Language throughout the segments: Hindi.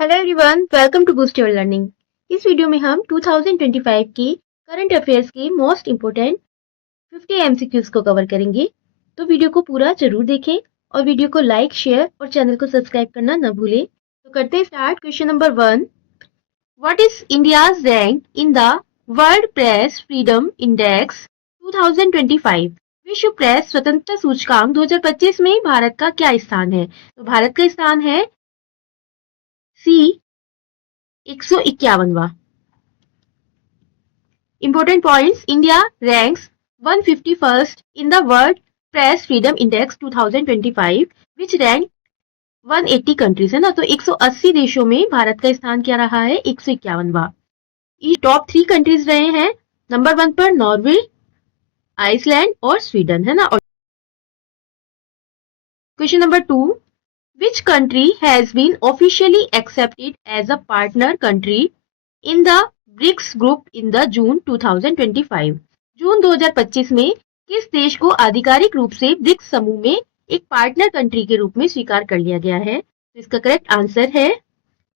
Hello everyone, welcome to boost your learning. इस वीडियो में हम 2025 की करंट अफेयर्स के मोस्ट इंपोर्टेंट 50 एमसीक्यूज को कवर करेंगे। तो वीडियो को पूरा जरूर देखें और वीडियो को लाइक, शेयर और चैनल को सब्सक्राइब करना न भूलें। तो करते हैं start. Question number 1, what is India's rank in the world press freedom index 2025? विश्व प्रेस स्वतंत्रता सूचकांक 2025 में भारत का क्या स्थान है? तो भारत का स्थान है सी 151वां। Important points: India ranks 151st in the World Press Freedom Index 2025, which ranked 180 countries, है ना। तो 180 देशों में भारत का स्थान क्या रहा है? 151वां। ये टॉप 3 कंट्रीज रहे हैं। नंबर 1 पर नॉर्वे, आइसलैंड और स्वीडन, है ना। Question number 2, which country has been officially accepted as a partner country in the BRICS group in the June 2025? June 2025 में किस देश को आधिकारिक रूप से ब्रिक्स समूह में एक पार्टनर कंट्री के रूप में स्वीकार कर लिया गया है? तो इसका करेक्ट आंसर है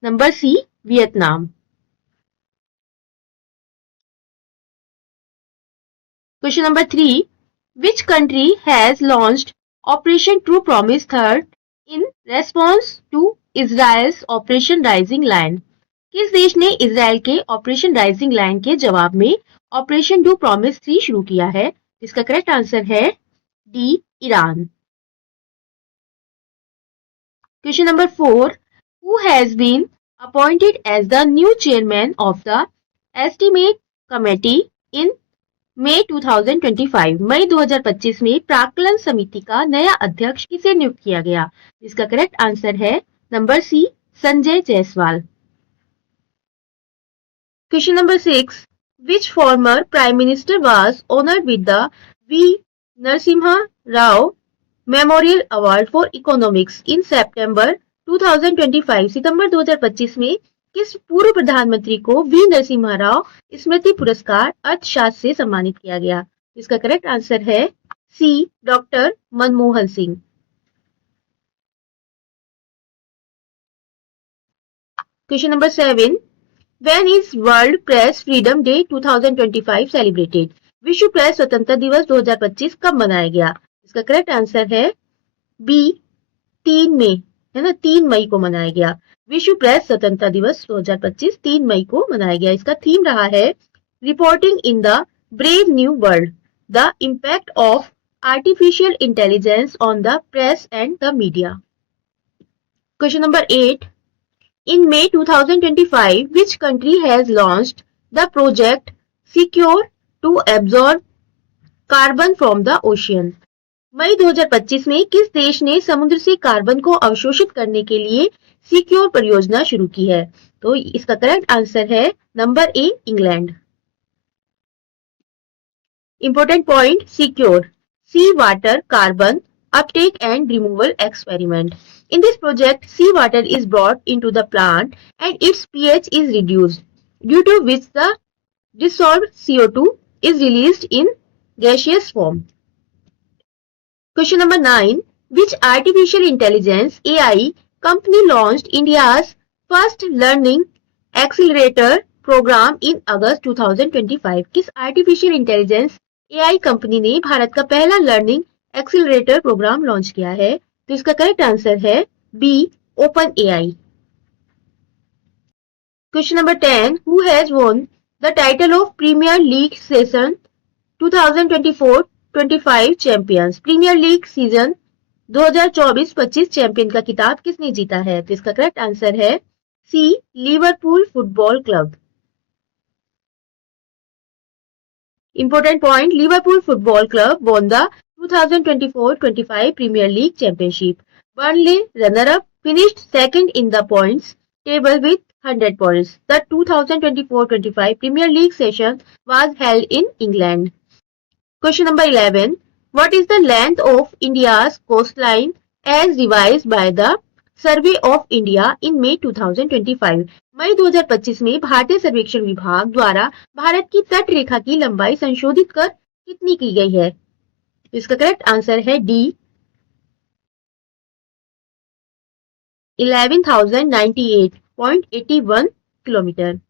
number C, Vietnam. Question number 3, which country has launched operation true promise third in response to Israel's operation rising lion? किस देश ने इजराइल के ऑपरेशन राइजिंग लायन के जवाब में ऑपरेशन डू प्रॉमिस 3 शुरू किया है? इसका करेक्ट आंसर है D, Iran. Question number 4, who has been appointed as the new chairman of the estimate committee in May 2025? मई 2025 में प्राक्कलन समिति का नया अध्यक्ष किसे नियुक्त किया गया? इसका करेक्ट आंसर है number C, Sanjay Jaiswal. Question number 6. Which former Prime Minister was honored with the V. Narasimha Rao Memorial Award for Economics in September 2025? सितंबर 2025 में किस पूर्व प्रधानमंत्री को वी नरसिम्हा राव स्मृति पुरस्कार अर्थशास्त्र से सम्मानित किया गया? इसका करेक्ट आंसर है C, doctor Manmohan Singh. Question number 7. When is World Press Freedom Day 2025 celebrated? विश्व प्रेस स्वतंत्रता दिवस 2025 कब मनाया गया? इसका करेक्ट आंसर है बी, 3 मई, है ना। 3 मई को मनाया गया। विश्व प्रेस स्वतंत्रता दिवस 2025 3 मई को मनाया गया। इसका थीम रहा है reporting in the brave new world, the impact of artificial intelligence on the press and the media. Question number 8. In May 2025, which country has launched the project Secure to absorb carbon from the ocean? मई 2025 में किस देश ने समुद्र से कार्बन को अवशोषित करने के लिए सिक्योर परियोजना शुरू की है? तो इसका करेक्ट आंसर है number A, England. Important point: secure, sea water carbon uptake and removal experiment. In this project, seawater is brought into the plant and its pH is reduced, due to which the dissolved CO2 is released in gaseous form. Question number 9. Which artificial intelligence AI company launched India's first learning accelerator program in August 2025? किस artificial intelligence AI कंपनी ने भारत का पहला लर्निंग एक्सीलरेटर प्रोग्राम लॉन्च किया है? तो इसका करेक्ट आंसर है B, open AI. Question number 10. Who has won the title of premier league session 2024-25 चैंपियंस? प्रीमियर लीग सीजन 2024-25 चैंपियन का किताब किसने जीता है? तो इसका करेक्ट आंसर है C, Liverpool football club. Important point: Liverpool football club won the 2024-25 Premier League Championship. Burnley, runner-up, finished second in the points table with 100 points. The 2024-25 Premier League session was held in England. Question number 11. What is the length of India's coastline as revised by the survey of India in May 2025? मई 2025 में भारतीय सर्वेक्षण विभाग द्वारा भारत की तट रेखा की लंबाई संशोधित कर कितनी की गई है? इसका करेक्ट आंसर है D, 11,098। 1,081 kilometer.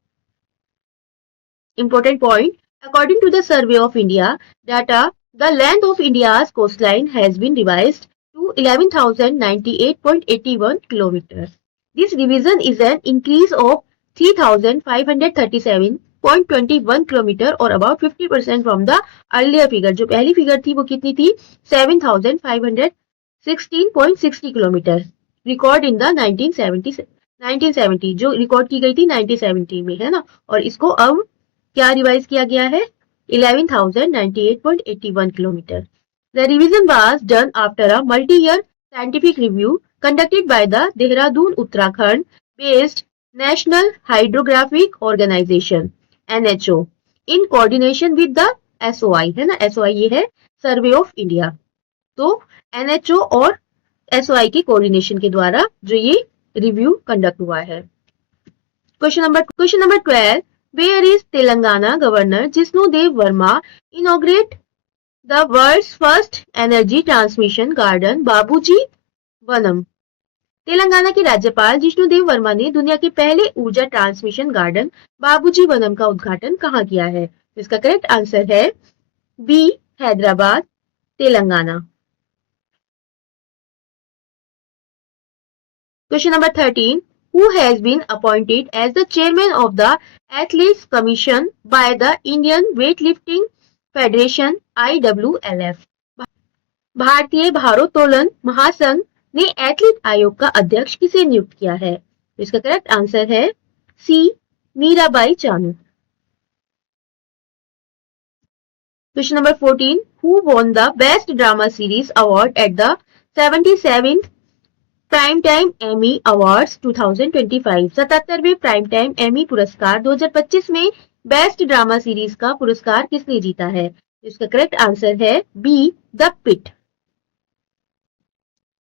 Important point. According to the Survey of India data, the length of India's coastline has been revised to 11,098.81 km. This revision is an increase of 3,537.21 km or about 50% from the earlier figure. जो पहली figure थी वो कितनी थी 7,516.60 km. Record in the 1970 जो रिकॉर्ड की गई थी 1970 में, है ना, और इसको अब क्या रिवाइज किया गया है 11,098.81 kilometre. The revision was done after a multi-year scientific review conducted by the Dehradun Uttarakhand based National Hydrographic Organization NHO in coordination with the SOI, है ना, SOI ये है सर्वे ऑफ इंडिया. तो NHO और SOI के कोऑर्डिनेशन के द्वारा जो ये रिव्यू कंडक्ट हुआ है. Question number 12. Where is Telangana Governor Jishnu Dev Verma inaugurate the world's first energy transmission garden Babuji Vanam? Telangana के राज्यपाल जिष्णु देव वर्मा ने दुनिया के पहले ऊर्जा ट्रांसमिशन गार्डन बाबूजी वनम का उद्घाटन कहाँ किया है? इसका करेक्ट आंसर है B, Hyderabad, Telangana. Question number 13. Who has been appointed as the chairman of the Athletes Commission by the Indian Weightlifting Federation IWLF? भारतीय भारोत्तोलन महासंघ ने एथलीट आयोग का अध्यक्ष किसे नियुक्त किया है? इसका करेक्ट आंसर है C, Mirabai Chanu. Question number 14. Who won the Best Drama Series Award at the 77th prime time Emmy awards 2025? 77वें प्राइम टाइम एमी पुरस्कार 2025 में बेस्ट ड्रामा सीरीज का पुरस्कार किसने जीता है? इसका करेक्ट आंसर है B, the Pitt.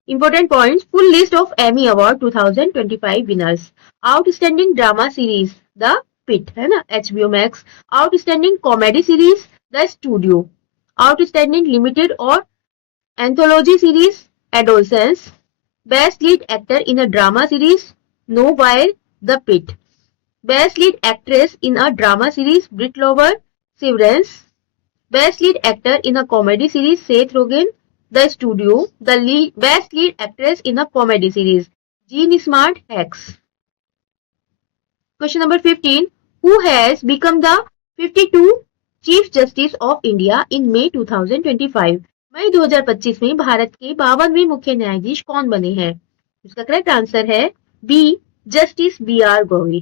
Important points. Full list of Emmy award 2025 winners. Outstanding drama series the Pitt, है ना, HBO Max. Outstanding comedy series the Studio. Outstanding limited और anthology series Adolescence. Best lead actor in a drama series No Wire, The Pit. Best lead actress in a drama series Brit Lover, Severance. Best lead actor in a comedy series Seth Rogen, The Studio. Best lead actress in a comedy series Jean Smart, Hacks. Question number 15. Who has become the 52 Chief Justice of India in May 2025? मई 2025 में भारत के 52वें मुख्य न्यायाधीश कौन बने हैं? इसका करेक्ट आंसर है B, justice BR Gauri.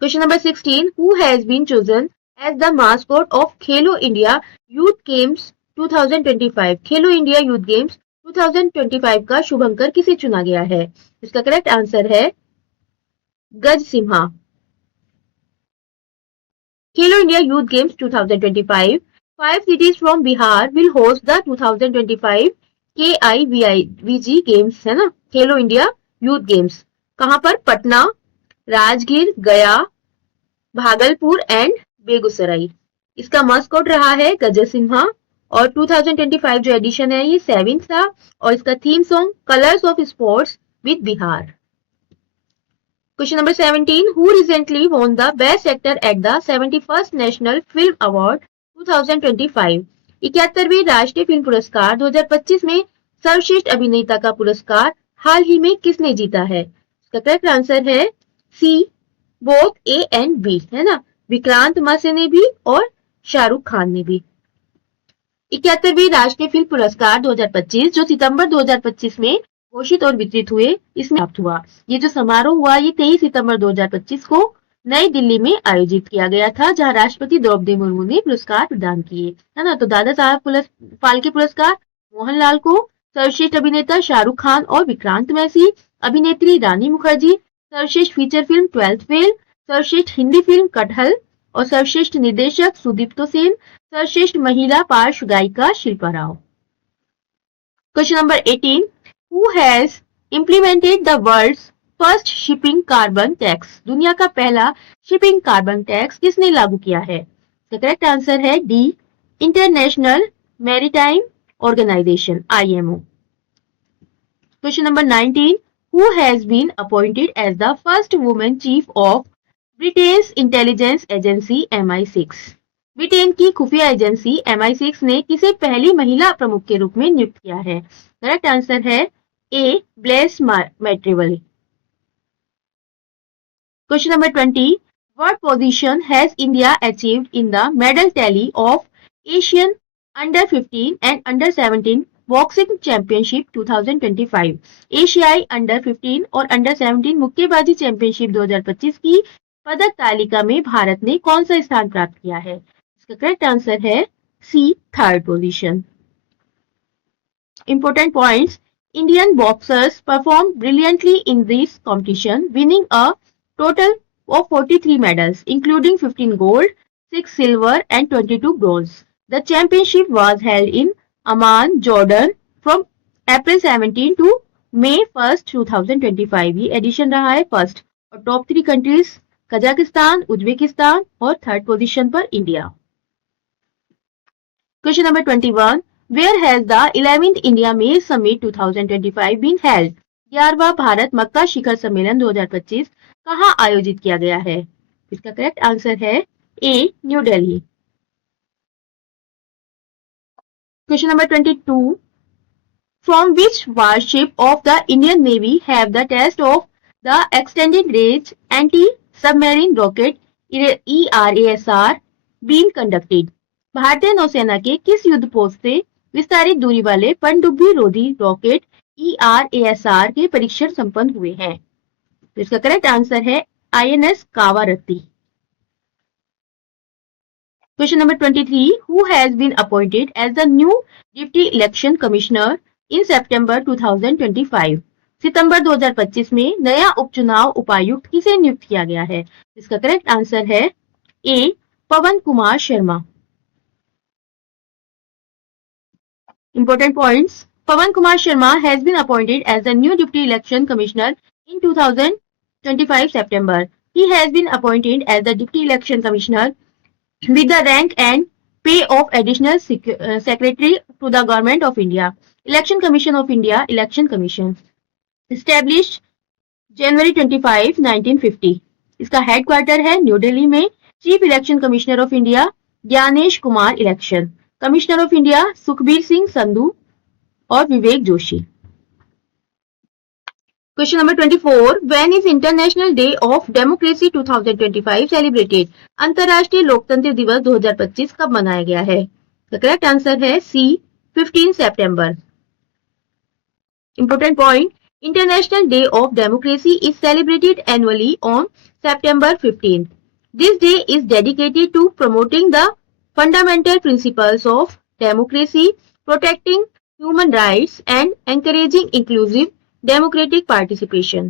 Question number 16. Who has been chosen as the mascot of Khelo India youth games 2025? Khelo India youth games 2025 का शुभंकर किसे चुना गया है? इसका करेक्ट आंसर है गज सिम्हा. खेलो India youth games 2025. 5 cities from Bihar will host the 2025 KIVG Games, है ना, खेलो इंडिया यूथ गेम्स. कहां पर? पटना, राजगीर, गया, भागलपुर एंड बेगूसराय. इसका मस्कॉट रहा है गज सिम्हा और 2025 जो एडिशन है ये 7th था और इसका theme song colours of sports with Bihar. Question number 17. Who recently won the Best Actor at the 71st National Film Award 2025? 71वें राष्ट्रीय फिल्म पुरस्कार 2025 में सर्वश्रेष्ठ अभिनेता का पुरस्कार हाल ही में किसने जीता है? इसका करेक्ट आंसर है C, both A and B, है ना, विक्रांत मैसी ने भी और शाहरुख खान ने भी. 71वें राष्ट्रीय फिल्म पुरस्कार 2025 जो सितंबर 2025 में घोषित और वितरित हुए, इसमें प्राप्त हुआ. ये जो समारोह हुआ ये 23 सितंबर 2025 को नई दिल्ली में आयोजित किया गया था जहां राष्ट्रपति द्रौपदी मुर्मू ने पुरस्कार प्रदान किए, है ना. तो दादा साहब फाल्के पुरस्कार मोहनलाल को, सर्वश्रेष्ठ अभिनेता शाहरुख खान और विक्रांत मैसी, अभिनेत्री रानी मुखर्जी, सर्वश्रेष्ठ फीचर फिल्म 12th फेल, सर्वश्रेष्ठ हिंदी फिल्म कटहल और सर्वश्रेष्ठ निर्देशक सुदीप्तो सेन, सर्वश्रेष्ठ महिला पार्श्व गायिका Shilpa Rao. Question number 18. Who has implemented the world's first shipping carbon tax? दुनिया का पहला शिपिंग कार्बन टैक्स किसने लागू किया है? करेक्ट आंसर है D, international maritime organization IMO. Question number 19. who has been appointed as the first woman chief of Britain's intelligence agency MI6? Britain की खुफिया एजेंसी MI6 ने किसे पहली महिला प्रमुख के रूप में नियुक्त किया है? करेक्ट आंसर है ए bless मैट्रिवल। Question number 20. What position has India achieved in the medal tally of Asian Under 15 and Under 17 Boxing Championship 2025? एशियाई अंडर 15 और अंडर 17 मुक्केबाजी चैंपियनशिप 2025 की पदक तालिका में भारत ने कौन सा स्थान प्राप्त किया है? इसका करेक्ट आंसर है C third position. Important points. Indian boxers performed brilliantly in this competition, winning a total of 43 medals, including 15 gold, 6 silver and 22 bronze. The championship was held in Amman, Jordan from April 17 to May 1st, 2025. ये एडिशन रहा है फर्स्ट और टॉप 3 कंट्रीज कजाकिस्तान, उज्बेकिस्तान और थर्ड पोजीशन पर India. Question number 21. Where has the 11th India May Summit 2025 been held? 11वां Bharat मक्का शिखर सम्मेलन 2025 कहाँ आयोजित किया गया है? इसका करेक्ट आंसर है a new Delhi. Question number 22. From which warship of the Indian Navy have the test of the Extended Range Anti-Submarine Rocket ERASR been conducted? भारतीय नौसेना के किस युद्धपोत से विस्तारित दूरी वाले पनडुब्बी रोधी रॉकेट ERASR के परीक्षण संपन्न हुए हैं? इसका करेक्ट आंसर है INS Kavaratti. Question number 23. Who has been appointed as the new Deputy Election Commissioner in September 2025? सितंबर 2025 में नया उपचुनाव उपायुक्त किसे नियुक्त किया गया है? इसका करेक्ट आंसर है ए पवन Kumar Sharma. Important points. Pawan Kumar Sharma has been appointed as the new Deputy Election Commissioner in 2025 September. He has been appointed as the Deputy Election Commissioner with the rank and pay of Additional Secretary to the Government of India. Election Commission of India, Election Commission. Established January 25, 1950. इसका हेडक्वार्टर है न्यू दिल्ली में। Chief election commissioner of India Gyanesh Kumar election. Commissioner of India Sukhbir Singh Sandhu और Vivek Joshi. Question number 24. When is International Day of Democracy 2025 celebrated? अंतरराष्ट्रीय लोकतंत्र दिवस 2025 कब मनाया गया है? करेक्ट आंसर है सी 15 सितंबर। Important point. International Day of Democracy is celebrated annually on September 15th. This day is dedicated to promoting the fundamental principles of democracy, protecting human rights, and encouraging inclusive democratic participation.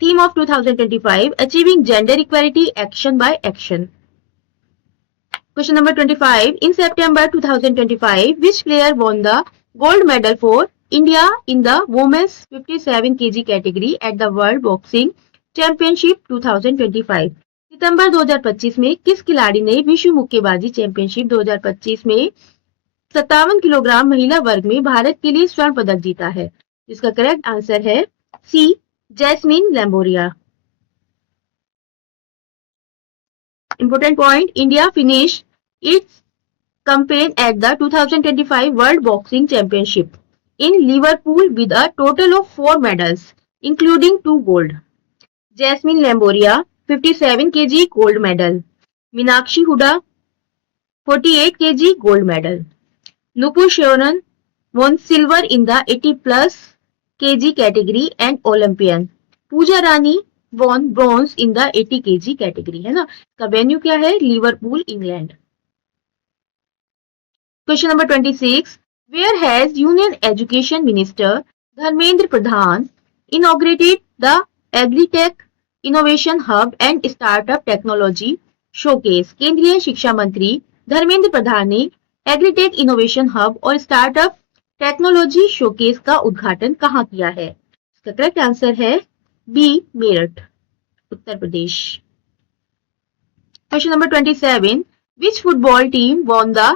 Theme of 2025: Achieving Gender Equality Action by Action. Question number 25. In September 2025, which player won the gold medal for India in the women's 57 kg category at the World Boxing Championship 2025? सितंबर 2025 में किस खिलाड़ी ने विश्व मुक्केबाजी चैंपियनशिप 2025 में 57 किलोग्राम महिला वर्ग में भारत के लिए स्वर्ण पदक जीता है? इसका करेक्ट आंसर है C Jaismine Lamboria. Important point. India finish its campaign at the 2025 World Boxing Championship in Liverpool with a total of 4 medals, including 2 gold. Jasmine Lamboria 57 kg gold medal. Meenakshi Huda 48 kg gold medal. Nupur Sharon won silver in the 80 plus kg category and Olympian. Pooja Rani won bronze in the 80 kg category. है ना? का वेन्यू क्या है? Liverpool England. Question number 26. Where has Union Education Minister Dharmendra Pradhan inaugurated the Agritech Innovation Hub and Startup Technology Showcase? केंद्रीय शिक्षा मंत्री धर्मेंद्र प्रधान ने एग्रीटेक इनोवेशन हब और स्टार्टअप टेक्नोलॉजी शोकेस का उद्घाटन कहाँ किया है? इसका करेक्ट आंसर है B Meerut, Uttar Pradesh. Question number 27. Which football team won the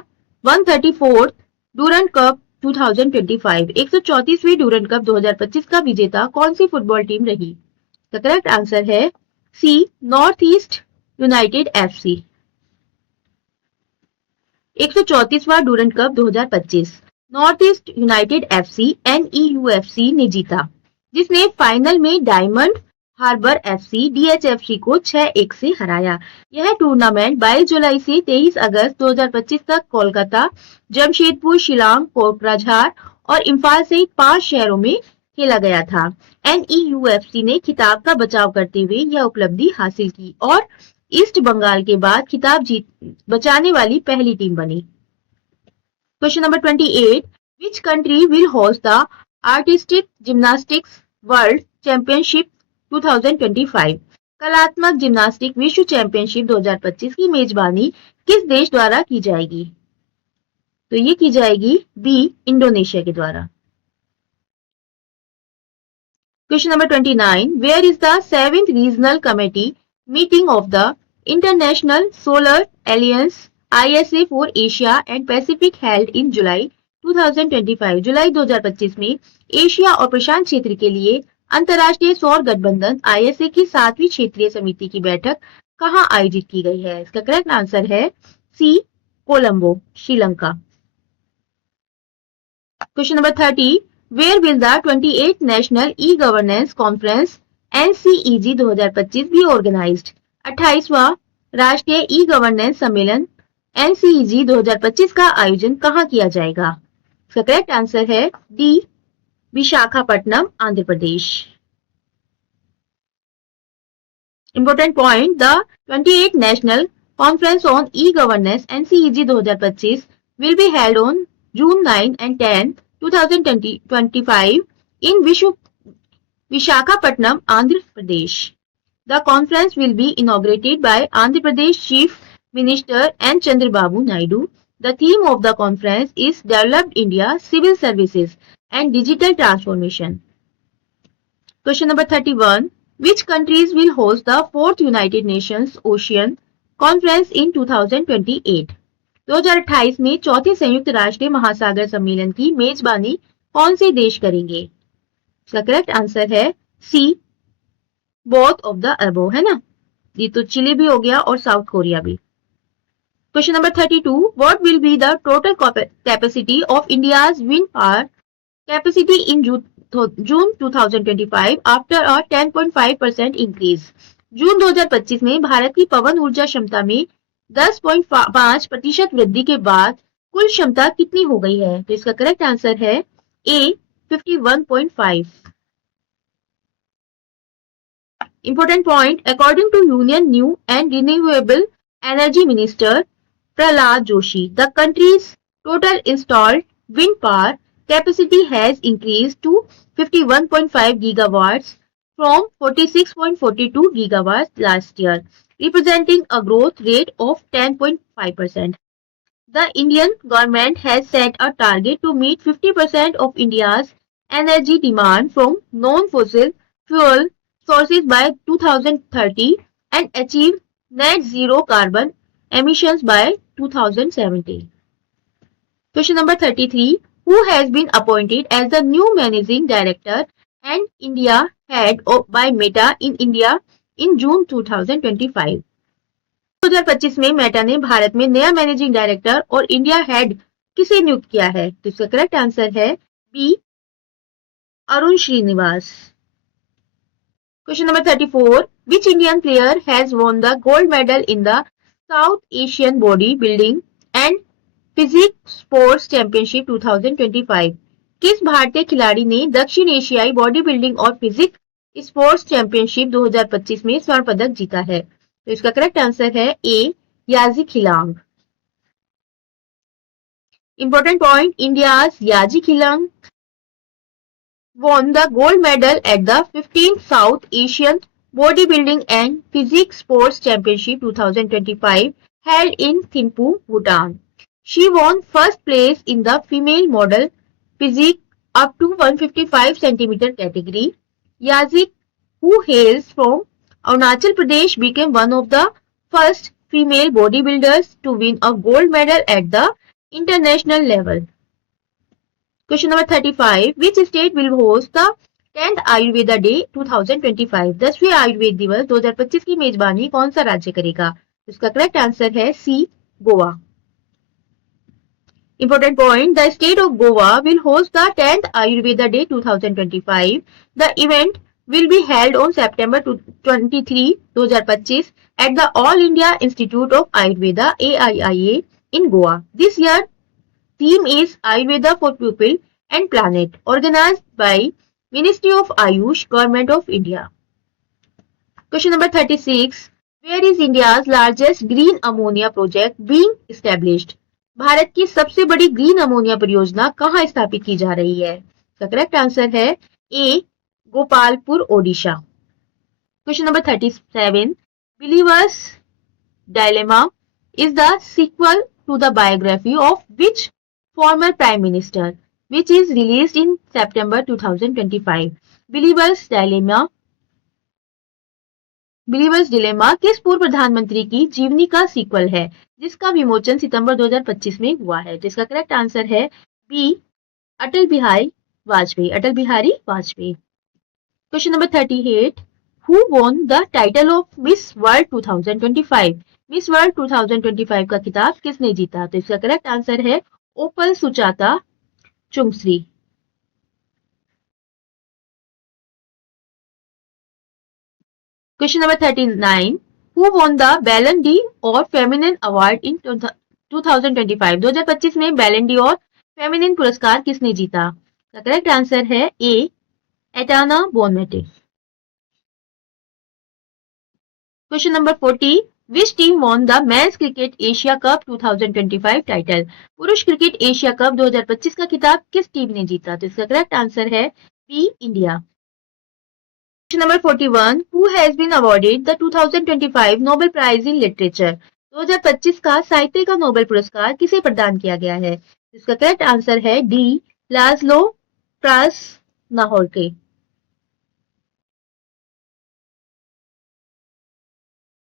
134th Durand Cup 2025 134वीं डूरंड कप 2025 का विजेता कौन सी फुटबॉल टीम रही? द करेक्ट आंसर है C, North East United FC. 134वां Durand Cup 2025 North East United FC NEUFC ने जीता, जिसने फाइनल में डायमंड हार्बर FC DHFC को 6-1 से हराया। यह टूर्नामेंट 22 जुलाई से 23 अगस्त 2025 तक कोलकाता, जमशेदपुर, शिलांग, कोकराझार और इम्फाल सहित 5 शहरों में खेला गया था। NEUFC ने खिताब का बचाव करते हुए यह उपलब्धि हासिल की और ईस्ट बंगाल के बाद खिताब बचाने वाली पहली टीम बनी। Question number 28, which country will host the artistic gymnastics world championship 2025? कलात्मक जिम्नास्टिक विश्व चैंपियनशिप 2025 की मेजबानी किस देश द्वारा की जाएगी? तो ये की जाएगी बी, इंडोनेशिया के द्वारा। Question number 29, where is the 7th regional committee meeting of the international solar alliance ISA for Asia and Pacific held in July 2025? जुलाई 2025 में एशिया और प्रशांत क्षेत्र के लिए अंतर्राष्ट्रीय सौर गठबंधन ISA की 7वीं क्षेत्रीय समिति की बैठक कहां आयोजित की गई है? इसका करेक्ट आंसर है C, Colombo, Sri Lanka. Question number 30, where will the 28th national e governance conference NCEG 2025 भी ऑर्गेनाइज्ड? 28वां राष्ट्रीय ई गवर्नेंस सम्मेलन NCEG 2025 का आयोजन कहां किया जाएगा? इसका करेक्ट आंसर है D, Visakhapatnam, Andhra Pradesh. Important point, the 28th national conference on e governance NCEG 2025 will be held on June 9 and 10, 2025 in Visakhapatnam, Andhra Pradesh. The conference will be inaugurated by Andhra Pradesh Chief Minister N. Chandrababu Naidu. The theme of the conference is Developed India, Civil Services and Digital Transformation. Question number 31. Which countries will host the 4th United Nations Ocean Conference in 2028? 2028 में चौथे संयुक्त राष्ट्रीय महासागर सम्मेलन की मेजबानी कौन से देश करेंगे? इसका करेक्ट आंसर है C, both of the above, है ना? ये तो चिली भी हो गया और साउथ कोरिया भी। Question number 32, what will be the total capacity of India's wind power capacity in June 2025 after a 10.5% increase? जून 2025 में भारत की पवन ऊर्जा क्षमता में 10.5% वृद्धि के बाद कुल क्षमता कितनी हो गई है? तो इसका करेक्ट आंसर है A, 51.5। Important point, according to union new and renewable energy minister Prahlad Joshi, the country's total installed wind power capacity has increased to 51.5 gigawatts from 46.42 gigawatts last year, representing a growth rate of 10.5%. The Indian government has set a target to meet 50% of India's energy demand from non-fossil fuel sources by 2030 and achieve net zero carbon emissions by 2070. Question number 33. Who has been appointed as the new managing director and India head by Meta in India in June 2025? 2025 में मेटा ने भारत में नया मैनेजिंग डायरेक्टर और इंडिया हेड किसे नियुक्त किया है? तो इसका करेक्ट आंसर है B, Arun Srinivas. Question number 34, which Indian player has won the gold medal in the South Asian Body Building and physics sports championship 2025? किस भारतीय खिलाड़ी ने दक्षिण एशियाई बॉडी बिल्डिंग और फिजिक्स स्पोर्ट्स चैंपियनशिप 2025 में स्वर्ण पदक जीता है? तो इसका करेक्ट आंसर है A, Yaji Khilang. Important point, India's Yaji Khilang won the gold medal at the 15th South Asian Bodybuilding and Physique Sports Championship 2025 held in Thimphu, Bhutan. She won first place in the female model physique up to 155 cm category. Yazik, who hails from Arunachal Pradesh, became one of the first female bodybuilders to win a gold medal at the international level. Question number 35, which state will host the 10th Ayurveda day 2025? 10वें आयुर्वेद दिवस 2025 की मेजबानी कौन सा राज्य करेगा? इसका करेक्ट आंसर है सी, Goa. Important point, the state of Goa will host the 10th Ayurveda Day 2025. The event will be held on September 23, 2025 at the All India Institute of Ayurveda AIIA in Goa. This year theme is Ayurveda for People and Planet, organized by Ministry of Ayush, Government of India. Question number 36. Where is India's largest green ammonia project being established? Bharat की सबसे बड़ी ग्रीन अमोनिया परियोजना कहाँ स्थापित की जा रही है? इसका करेक्ट आंसर है A, Gopalpur, Odisha. Question number 37. Believer's Dilemma is the sequel to the biography of which former prime minister, which is released in September 2025. Believers dilemma किस पूर्व प्रधानमंत्री की जीवनी का सीक्वल है जिसका विमोचन सितंबर 2025 में हुआ है? जिसका करेक्ट आंसर है B, Atal Bihari Vajpayee. Question number 38. Who won the title of miss world 2025? Miss world 2025 का खिताब किसने जीता? तो इसका करेक्ट आंसर है ओपल सुचाता चुंगश्री। Question number 39. Who won the Ballon d'Or Feminine Award in 2025? 2025 में बैलन डी और फेमिनिन पुरस्कार किसने जीता? करेक्ट आंसर है A, Aitana Bonmati. Question number 40. Which team won the Men's Cricket Asia Cup 2025 title? पुरुष क्रिकेट एशिया कप 2025 का खिताब किस टीम ने जीता? तो इसका करेक्ट आंसर है B, India. Question number 41. Who has been awarded the 2025 Nobel Prize in Literature? 2025 का साहित्य का नोबेल पुरस्कार किसे प्रदान किया गया है? इसका करेक्ट आंसर है डी, लाज़लो क्रास्नहोर्की।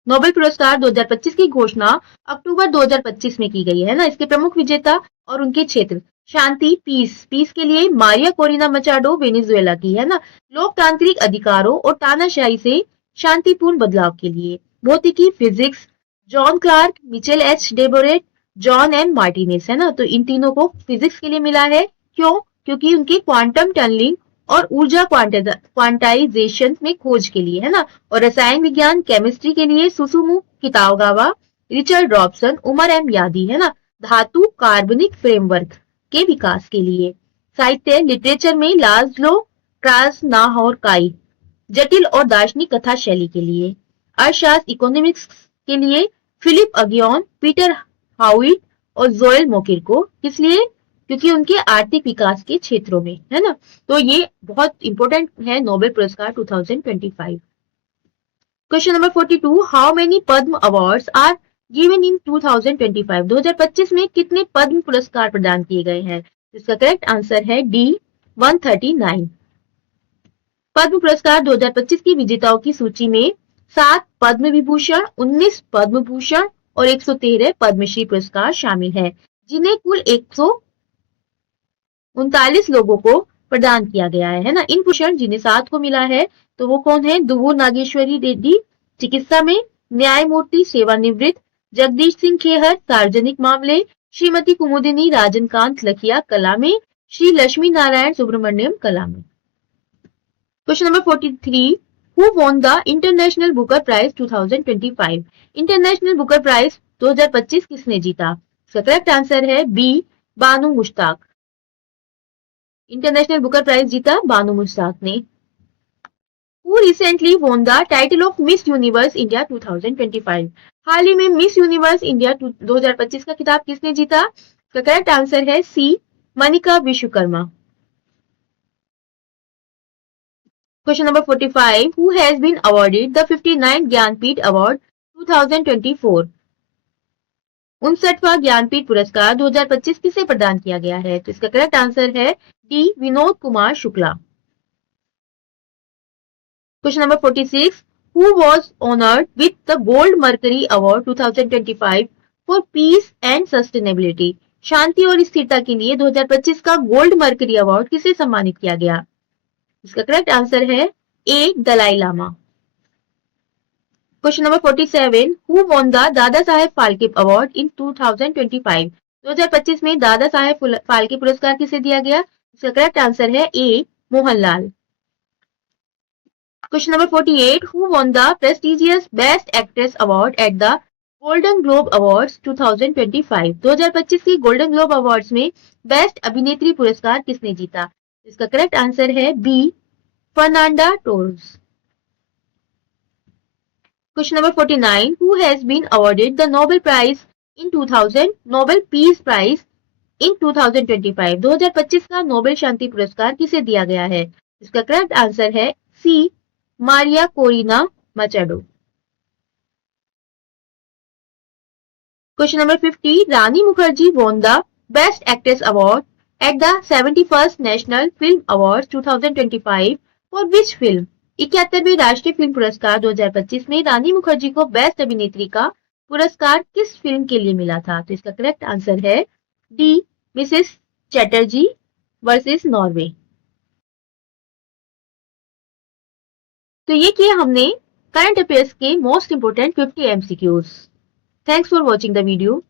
नोबेल पुरस्कार 2025 की घोषणा अक्टूबर 2025 में की गई है ना। इसके प्रमुख विजेता और उनके क्षेत्र शांति, पीस के लिए मारिया कोरिना मचाडो वेनेजुएला की है ना। लोकतांत्रिक अधिकारों और तानाशाही से शांतिपूर्ण बदलाव के लिए। भौतिकी, physics, John Clarke, Michel H Devoret, John M Martinis है ना। तो इन तीनों को फिजिक्स के लिए मिला है। क्यों? क्योंकि उनकी क्वांटम टनलिंग और ऊर्जा क्वांटाइजेशन में खोज के लिए है ना। और रसायन विज्ञान, केमिस्ट्री के लिए Susumu Kitagawa, Richard Robson, Omar M Yaghi है ना। धातु कार्बनिक फ्रेमवर्क के विकास के लिए। साहित्य लिटरेचर में लाज़लो क्रास्नहोर्की, जटिल और दार्शनिक कथा शैली के लिए। अर्थशास्त्र इकोनॉमिक्स के लिए फिलिप अगियोन, पीटर हाउइट और जोएल मोकिर किस लिए? क्योंकि उनके आर्थिक विकास के क्षेत्रों में है ना। तो ये बहुत इंपॉर्टेंट है नोबेल पुरस्कार 2025। Question number 42. How many Padma awards are given in 2025? 2025 में कितने पद्म पुरस्कार प्रदान किए गए हैं? इसका करेक्ट आंसर है डी, 139। पद्म पुरस्कार 2025 की विजेताओं की सूची में 7 पद्म विभूषण, 19 पद्म भूषण और 113 पद्मश्री पुरस्कार शामिल है, जिन्हें कुल 139 लोगों को प्रदान किया गया है ना। इन भूषण जिन्हें 7 को मिला है तो वो कौन है? दुव्वूर नागेश्वरी रेड्डी चिकित्सा में, न्यायमूर्ति सेवानिवृत्त जगदीश सिंह खेहर सार्वजनिक मामले, श्रीमती कुमुदिनी राजनकांत लखिया कला में, श्री लक्ष्मी नारायण सुब्रमण्यम कला में। Question number 43. Who won the international Booker prize 2025? International Booker prize 2025 किसने जीता? इसका करेक्ट आंसर है B, Banu Mushtaq. International Booker prize जीता बानू मुश्ताक ने। Who recently won the title of Miss Universe India 2025? हाल ही में मिस यूनिवर्स इंडिया 2025 का खिताब किसने जीता? तो करेक्ट आंसर है C, Manika Vishwakarma. Question number 45. Who has been awarded the 59th Jnanpith award 2024? 59वां ज्ञानपीठ पुरस्कार 2025 किसे प्रदान किया गया है? तो इसका करेक्ट आंसर है D, Vinod Kumar Shukla. Question number 46. Who was honored with the Gold Mercury Award 2025 for Peace and Sustainability? शांति और स्थिरता के लिए 2025 का गोल्ड मर्करी अवार्ड किसे सम्मानित किया गया? इसका करेक्ट आंसर है A Dalai Lama. Question number 47, who won the Dada Saheb Phalke award in 2025? 2025 में दादा साहेब फाल्के पुरस्कार किसे दिया गया? इसका करेक्ट आंसर है ए Mohanlal. Question number 48. Who won the prestigious Best Actress Award at the Golden Globe Awards 2025? 2025 की गोल्डन ग्लोब अवार्ड्स में बेस्ट अभिनेत्री पुरस्कार किसने जीता? इसका करेक्ट आंसर है B Fernanda टोर्स। Question number 49. Who has been awarded the Nobel Prize in 2000 Nobel Peace Prize in 2025? 2025 का नोबेल शांति पुरस्कार किसे दिया गया है? इसका करेक्ट आंसर है C Maria Corina Machado. Question number 50, Rani Mukerji won the Best Actress Award at the 71st National Film Awards 2025 for which film? 71वें राष्ट्रीय फिल्म पुरस्कार 2025 में रानी मुखर्जी को बेस्ट अभिनेत्री का पुरस्कार किस फिल्म के लिए मिला था? तो इसका करेक्ट आंसर है D Mrs Chatterjee versus Norway. तो ये किए हमने करंट अफेयर्स के most important 50 MCQs. Thanks for watching the video.